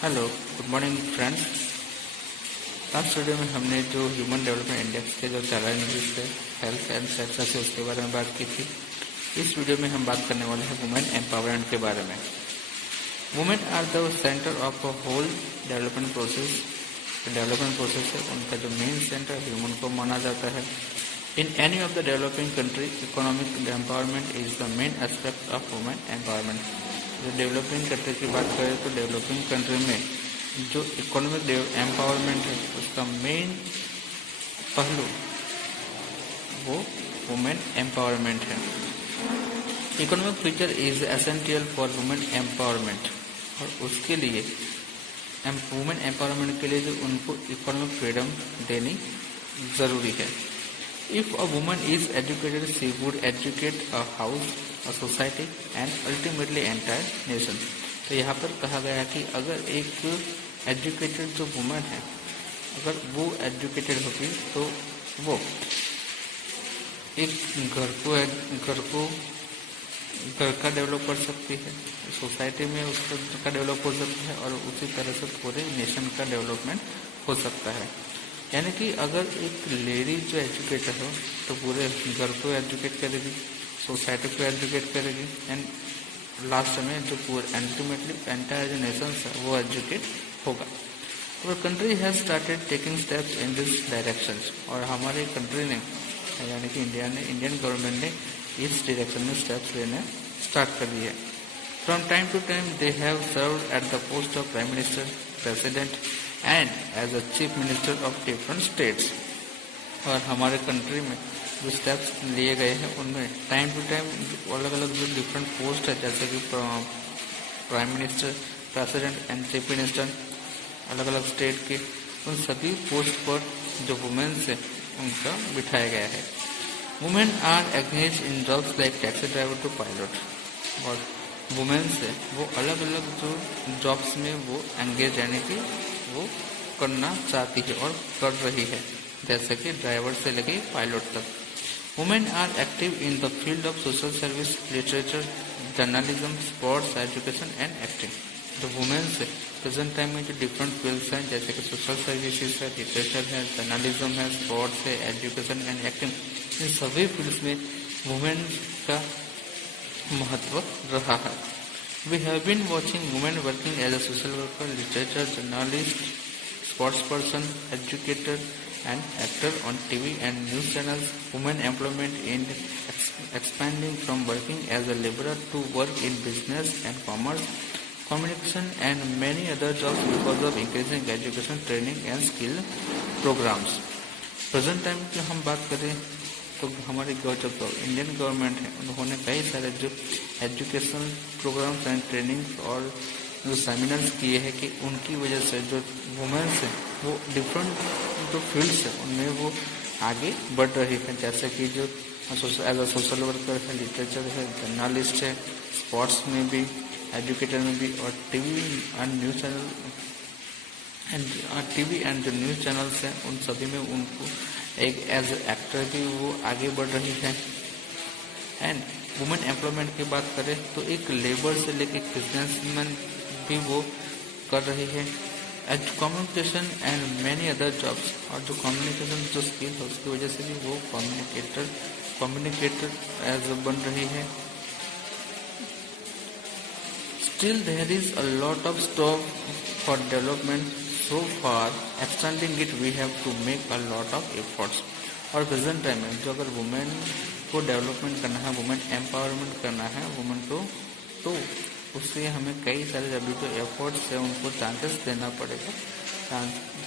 Hello, good morning friends. Last video में हमने जो ह्यूमन डेवलपमेंट इंडेक्स के जो चैलेंजेस थे, हेल्थ एंड सक्सेस है, उसके बारे में बात की थी। इस वीडियो में हम बात करने वाले हैं वुमेन एम्पावरमेंट के बारे में। Women are the centre of a whole development process. Development process है, उनका जो मेन सेंटर ह्यूमन को माना जाता है। In any of the developing country, economic empowerment is the main aspect of women empowerment. जो डेवलपिंग कंट्री की बात करें तो डेवलपिंग कंट्री में जो इकोनॉमिक एम्पावरमेंट है, उसका मेन पहलू वो वुमेन एम्पावरमेंट है। Economic feature is essential for women empowerment, और उसके लिए वुमेन एम्पावरमेंट के लिए जो उनको इकोनॉमिक फ्रीडम देनी जरूरी है। If a woman is educated, she would educate a house, a society and ultimately entire nation. तो यहाँ पर कहा गया है कि अगर एक एजुकेटेड जो वुमन है, अगर वो एजुकेटेड होगी तो वो एक घर का डेवलप कर सकती है, सोसाइटी में उसका डेवलप हो सकता है, और उसी तरह से पूरे नेशन का डेवलपमेंट हो सकता है। यानी कि अगर एक लेडी जो एजुकेटेड हो तो पूरे घर को एजुकेट करेगी, सोसाइटी को एजुकेट करेगी, एंड लास्ट में जो पूरे अल्टीमेटली एंटायर जो नेशन है वो एजुकेट होगा। तो country has started taking steps in this direction, और हमारे कंट्री ने यानी कि इंडियन गवर्नमेंट ने इस डायरेक्शन में स्टेप्स लेने स्टार्ट कर दिए। From time to time they have served at the post of prime minister, president and as a chief minister of different states. और हमारे कंट्री में जो स्टेप्स लिए गए हैं उनमें टाइम टू टाइम अलग अलग जो डिफरेंट पोस्ट है, जैसे कि prime minister, president and chief minister, अलग अलग स्टेट के, उन सभी पोस्ट पर जो वुमेन्स है उनका बिठाया गया है। Women are engage in jobs like taxi driver to pilot, और वुमेन्स है वो अलग अलग जो जॉब्स में वो एंगेज यानी कि वो करना चाहती है और कर रही है, जैसे कि ड्राइवर से लेके पायलट तक। Women are active in the field of social service, literature, journalism, sports, education and acting. जो वुमेन्स है प्रेजेंट टाइम में जो डिफरेंट फील्ड्स हैं, जैसे कि सोशल सर्विसेज है, लिटरेचर है, जर्नलिज्म है, स्पोर्ट्स है, एजुकेशन एंड एक्टिंग, इन सभी फील्ड्स में वुमेन का महत्व रहा है। We have been watching women working as a social worker, literature, journalist, sports person, educator and actor on TV and news channels. Women employment in expanding from working as a laborer to work in business and commerce, communication and many other jobs because of increasing education, training and skill programs. Present time की हम बात करें तो हमारी जो Indian government है उन्होंने कई सारे जो एजुकेशन प्रोग्राम्स एंड ट्रेनिंग और जो सेमिनार्स किए हैं कि उनकी वजह से जो वुमेन्स हैं वो डिफरेंट जो फील्ड्स है उनमें वो आगे बढ़ रही है, जैसे कि जो एज अ सोशल वर्कर है, लिटरेचर है, जर्नलिस्ट है, स्पोर्ट्स में भी, एजुकेटर में भी, और टीवी एंड न्यूज़ जो न्यूज़ चैनल्स हैं उन सभी में उनको एक एज एक्टर भी वो आगे बढ़ रही है। एंड वुमेन एम्प्लॉयमेंट की बात करें तो एक लेबर से लेकर बिजनेसमैन भी वो कर रही है। As communication and many other jobs, और जो कम्युनिकेशन जो स्किल है उसकी वजह से भी वो कम्युनिकेटर एज बन रही है। Still there is a lot of scope for development. So far, extending it, we have to make a lot of efforts. और प्रेजेंट टाइम में जो अगर वुमेन को डेवलपमेंट करना है, वुमेन एम्पावरमेंट करना है वुमेन को, तो उससे हमें कई सारे अभी जो एफर्ट्स है उनको चांसेस देना पड़ेगा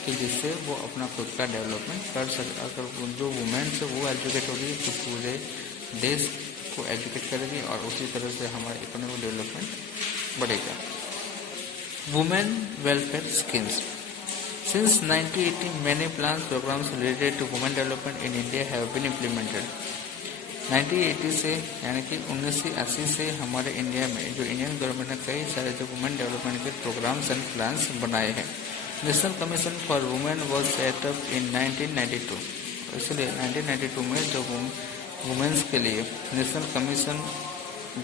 कि जिससे वो अपना खुद का डेवलपमेंट कर सके। अगर जो वुमेन से वो एजुकेट होगी तो पूरे देश को एजुकेट करेगी और उसी तरह से हमारा इकोनॉमिक डेवलपमेंट बढ़ेगा। Women welfare schemes. Since 1980, many plans programs related to women development in India have been implemented. 1980 से यानी कि 1980 से हमारे इंडिया में जो इंडियन गवर्नमेंट ने कई सारे जो वुमेन डेवलपमेंट के प्रोग्राम्स एंड प्लान्स बनाए हैं। National commission for women was set up in 1992। इसलिए 1992 में जो वुमेन्स के लिए नेशनल कमीशन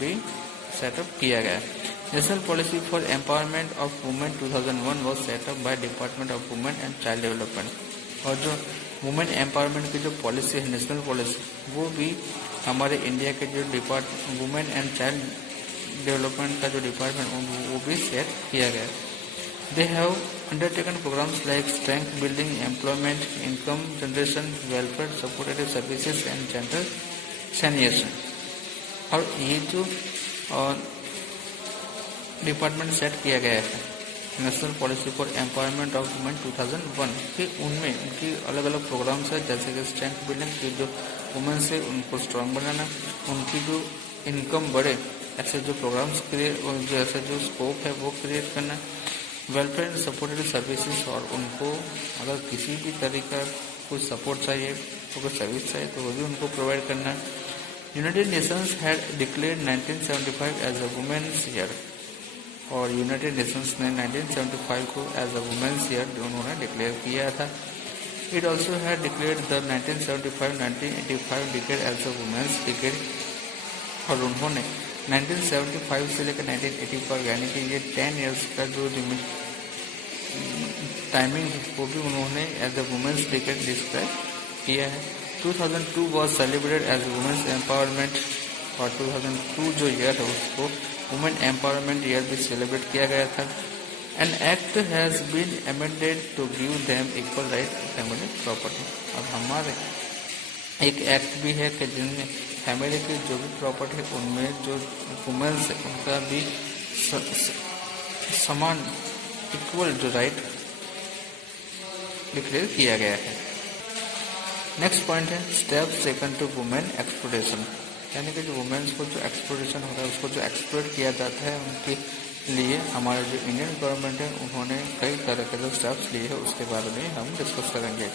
भी सेटअप किया गया। National policy for empowerment of women 2001 was setup by department of women and child development. और जो वुमेन एम्पावरमेंट की जो पॉलिसी है, नेशनल पॉलिसी, वो भी हमारे इंडिया के जो वुमेन एंड चाइल्ड डेवलपमेंट का जो डिपार्टमेंट वो भी सेट किया गया। They have undertaken programmes like strength building, employment, income generation, welfare supportive services and gender sanitation. और ये जो डिपार्टमेंट सेट किया गया है national policy for empowerment of women 2001 के, उनमें उनकी अलग अलग प्रोग्राम्स है, जैसे कि स्ट्रेंथ बिल्डिंग की जो वुमेन से उनको स्ट्रांग बनाना, उनकी जो इनकम बढ़े ऐसे जो प्रोग्राम्स क्रिएट, जैसे जो स्कोप है वो क्रिएट करना, वेलफेयर एंड सपोर्टेड सर्विसेज, और उनको अगर किसी भी तरीका कुछ सपोर्ट चाहिए, तो कोई सर्विस चाहिए तो वो भी उनको प्रोवाइड करना। United Nations had declared 1975 as a women's year, और यूनाइटेड नेशंस ने 1975 को एज अ वुमेन्स ईयर उन्होंने डिक्लेयर किया था। It also had declared the 1975-1985 decade as a women's decade, और उन्होंने 1975 से लेकर 1985 यानी कि ये 10 ईयर्स का जो टाइमिंग है वो भी उन्होंने as a women's decade describe किया है। 2002 was celebrated as women's empowerment, और 2002 जो ईयर है उसको वुमेन एम्पावरमेंट ईयर भी सेलिब्रेट किया गया था। An act has been amended to give them equal right to family property, और हमारे एक एक्ट भी है कि जिनमें फैमिली की जो भी प्रॉपर्टी है उनमें जो वुमेन्स है उनका भी समान इक्वल जो राइट डिक्लेयर किया गया है। नेक्स्ट पॉइंट है step second to women exploration, यानी कि जो वुमेन्स को जो एक्सप्लोरेशन होता है उसको जो एक्सप्लोर किया जाता है उनके लिए हमारे जो इंडियन गवर्नमेंट है उन्होंने कई तरह के जो स्टेप्स लिए हैं उसके बारे में हम डिस्कस करेंगे।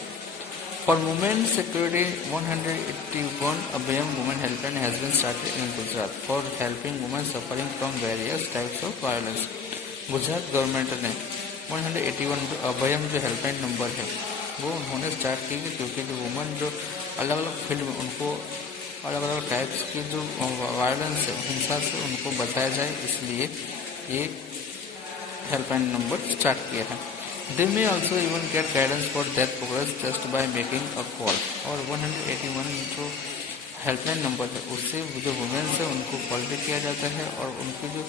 For women security 181 Abhayam women helpline has been started in Gujarat for helping women suffering from various types of violence. Gujarat government ने 181 जो अभयम जो हेल्पलाइन नंबर है वो उन्होंने स्टार्ट की, क्योंकि जो वुमेन जो अलग अलग फील्ड में उनको अलग अलग टाइप्स की जो वायलेंस है, हिंसा से उनको बचाया जाए, इसलिए ये हेल्पलाइन नंबर स्टार्ट किया है। They may also even get guidance for that progress just by making a call. और 181 जो हेल्पलाइन नंबर है उससे जो वुमेन्स है उनको कॉल भी किया जाता है, और उनकी जो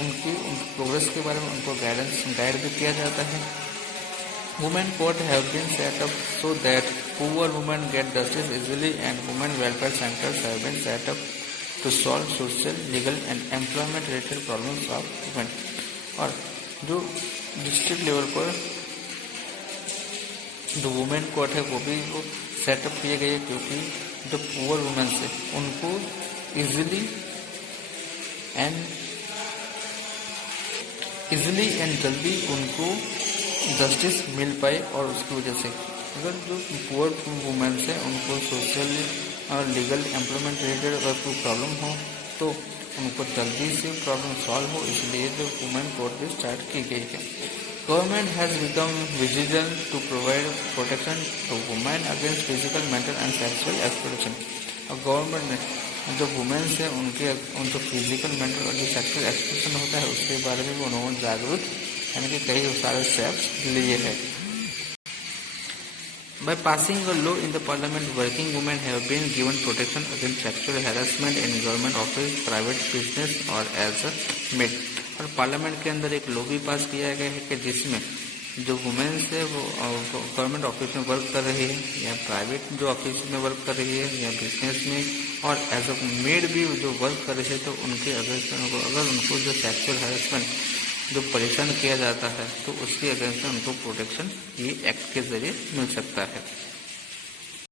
उनकी प्रोग्रेस के बारे में उनको गाइड भी किया जाता है। Women court have been set up so that poor women get justice easily, and women welfare centers have been set up to solve social, legal and employment related problems of women। और जो district level पर जो women court है वो भी वो setup किए गए, क्योंकि जो पुअर वुमेन्स है उनको इजीली एंड जल्दी उनको जस्टिस मिल पाए, और उसकी वजह से अगर जो पुअर वुमेन्स है उनको सोशल और लीगल एम्प्लॉयमेंट रिलेटेड अगर कोई प्रॉब्लम हो तो उनको जल्दी से प्रॉब्लम सॉल्व हो, इसलिए जो वुमेन कोर्ट भी स्टार्ट की गई है। Government has become vigilant to provide protection to women against physical, mental and sexual exploitation. और गवर्नमेंट ने जो वुमेन्स है उनके उनको फिजिकल, मेंटल और जो सेक्सुअल एक्सप्लॉयटेशन होता है उसके बारे में भी उन्होंने जागरूक यानी कि कई सारे स्टेप्स लिए हैं। By passing a law in the parliament, working women have been given protection against sexual harassment in government office, private business और as a maid। और पार्लियामेंट के अंदर एक लॉ भी पास किया गया है कि जिसमें जो वुमेन्स है वो गवर्नमेंट ऑफिस में वर्क कर रही है या प्राइवेट जो ऑफिस में वर्क कर रही है या बिजनेस में, और एज अ मेड भी जो वर्क कर रही है तो उनके अगर उनको जो सेक्सुअल हैरेसमेंट जो परेशान किया जाता है तो उसके अगेंस्ट में उनको प्रोटेक्शन ये एक्ट के जरिए मिल सकता है।